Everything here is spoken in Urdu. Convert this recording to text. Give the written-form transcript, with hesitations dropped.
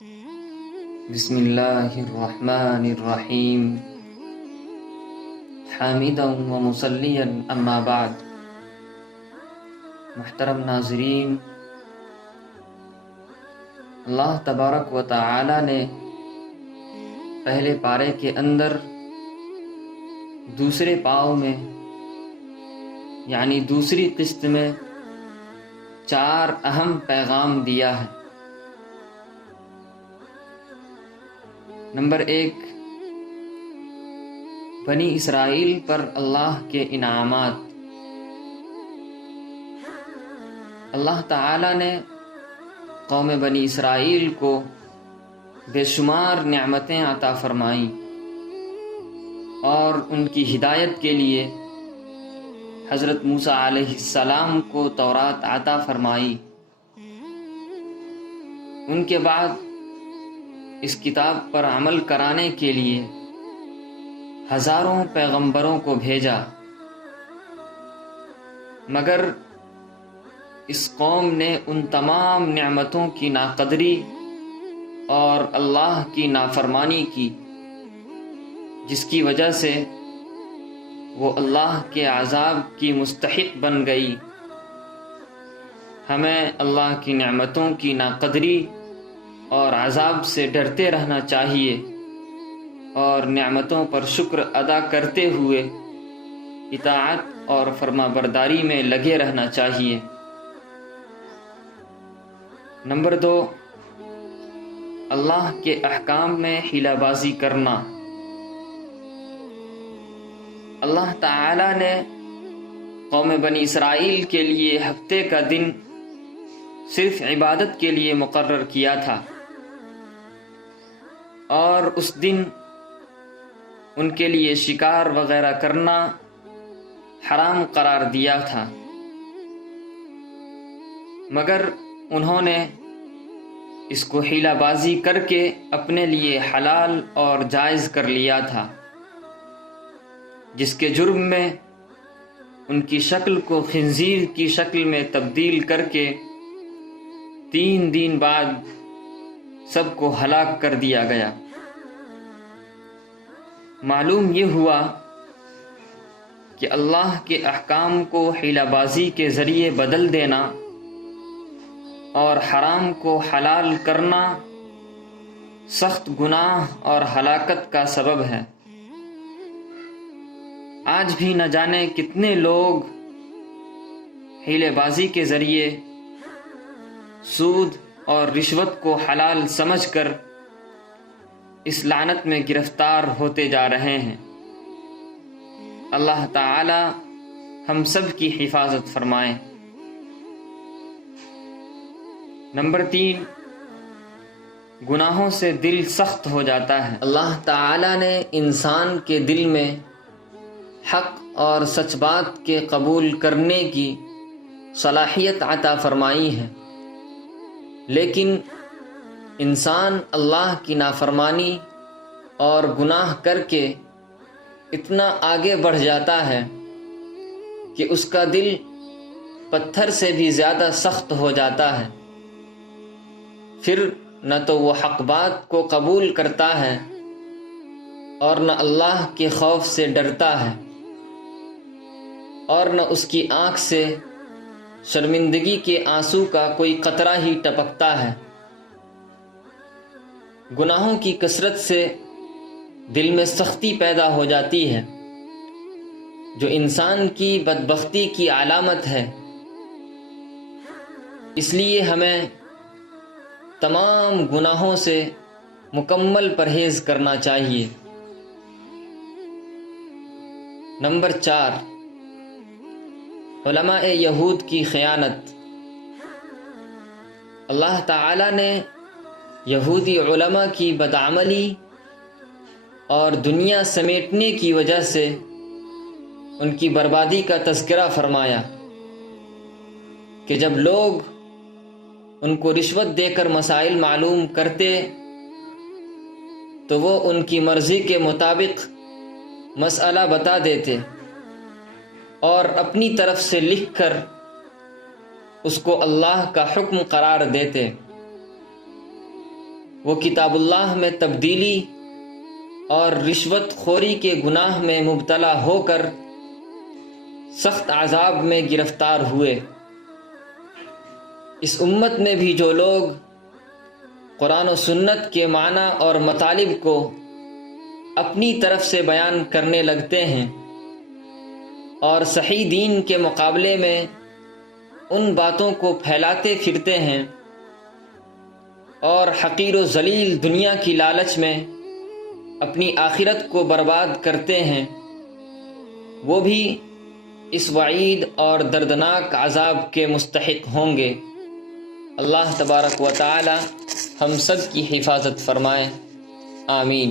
بسم اللہ الرحمن الرحیم حامدا و مصلیا اما بعد۔ محترم ناظرین، اللہ تبارک و تعالی نے پہلے پارے کے اندر دوسرے پاؤں میں یعنی دوسری قسط میں 4 اہم پیغام دیا ہے۔ نمبر 1، بنی اسرائیل پر اللہ کے انعامات۔ اللہ تعالی نے قوم بنی اسرائیل کو بے شمار نعمتیں عطا فرمائیں اور ان کی ہدایت کے لیے حضرت موسیٰ علیہ السلام کو تورات عطا فرمائی۔ ان کے بعد اس کتاب پر عمل کرانے کے لیے ہزاروں پیغمبروں کو بھیجا، مگر اس قوم نے ان تمام نعمتوں کی ناقدری اور اللہ کی نافرمانی کی، جس کی وجہ سے وہ اللہ کے عذاب کی مستحق بن گئی۔ ہمیں اللہ کی نعمتوں کی ناقدری اور عذاب سے ڈرتے رہنا چاہیے اور نعمتوں پر شکر ادا کرتے ہوئے اطاعت اور فرما برداری میں لگے رہنا چاہیے۔ نمبر 2، اللہ کے احکام میں حیلہ بازی کرنا۔ اللہ تعالی نے قوم بنی اسرائیل کے لیے ہفتے کا دن صرف عبادت کے لیے مقرر کیا تھا، اور اس دن ان کے لیے شکار وغیرہ کرنا حرام قرار دیا تھا، مگر انہوں نے اس کو حیلہ بازی کر کے اپنے لیے حلال اور جائز کر لیا تھا، جس کے جرم میں ان کی شکل کو خنزیر کی شکل میں تبدیل کر کے 3 دن بعد سب کو ہلاک کر دیا گیا۔ معلوم یہ ہوا کہ اللہ کے احکام کو حیلہ بازی کے ذریعے بدل دینا اور حرام کو حلال کرنا سخت گناہ اور ہلاکت کا سبب ہے۔ آج بھی نہ جانے کتنے لوگ حیلہ بازی کے ذریعے سود اور رشوت کو حلال سمجھ کر اس لعنت میں گرفتار ہوتے جا رہے ہیں۔ اللہ تعالی ہم سب کی حفاظت فرمائے۔ نمبر 3، گناہوں سے دل سخت ہو جاتا ہے۔ اللہ تعالی نے انسان کے دل میں حق اور سچ بات کے قبول کرنے کی صلاحیت عطا فرمائی ہے، لیکن انسان اللہ کی نافرمانی اور گناہ کر کے اتنا آگے بڑھ جاتا ہے کہ اس کا دل پتھر سے بھی زیادہ سخت ہو جاتا ہے۔ پھر نہ تو وہ حق بات کو قبول کرتا ہے اور نہ اللہ کے خوف سے ڈرتا ہے، اور نہ اس کی آنکھ سے شرمندگی کے آنسو کا کوئی قطرہ ہی ٹپکتا ہے۔ گناہوں کی کثرت سے دل میں سختی پیدا ہو جاتی ہے، جو انسان کی بدبختی کی علامت ہے۔ اس لیے ہمیں تمام گناہوں سے مکمل پرہیز کرنا چاہیے۔ نمبر 4، علماء یہود کی خیانت۔ اللہ تعالی نے یہودی علماء کی بدعملی اور دنیا سمیٹنے کی وجہ سے ان کی بربادی کا تذکرہ فرمایا کہ جب لوگ ان کو رشوت دے کر مسائل معلوم کرتے تو وہ ان کی مرضی کے مطابق مسئلہ بتا دیتے اور اپنی طرف سے لکھ کر اس کو اللہ کا حکم قرار دیتے۔ وہ کتاب اللہ میں تبدیلی اور رشوت خوری کے گناہ میں مبتلا ہو کر سخت عذاب میں گرفتار ہوئے۔ اس امت میں بھی جو لوگ قرآن و سنت کے معنی اور مطالب کو اپنی طرف سے بیان کرنے لگتے ہیں اور صحیح دین کے مقابلے میں ان باتوں کو پھیلاتے پھرتے ہیں اور حقیر و ذلیل دنیا کی لالچ میں اپنی آخرت کو برباد کرتے ہیں، وہ بھی اس وعید اور دردناک عذاب کے مستحق ہوں گے۔ اللہ تبارک و تعالی ہم سب کی حفاظت فرمائے، آمین۔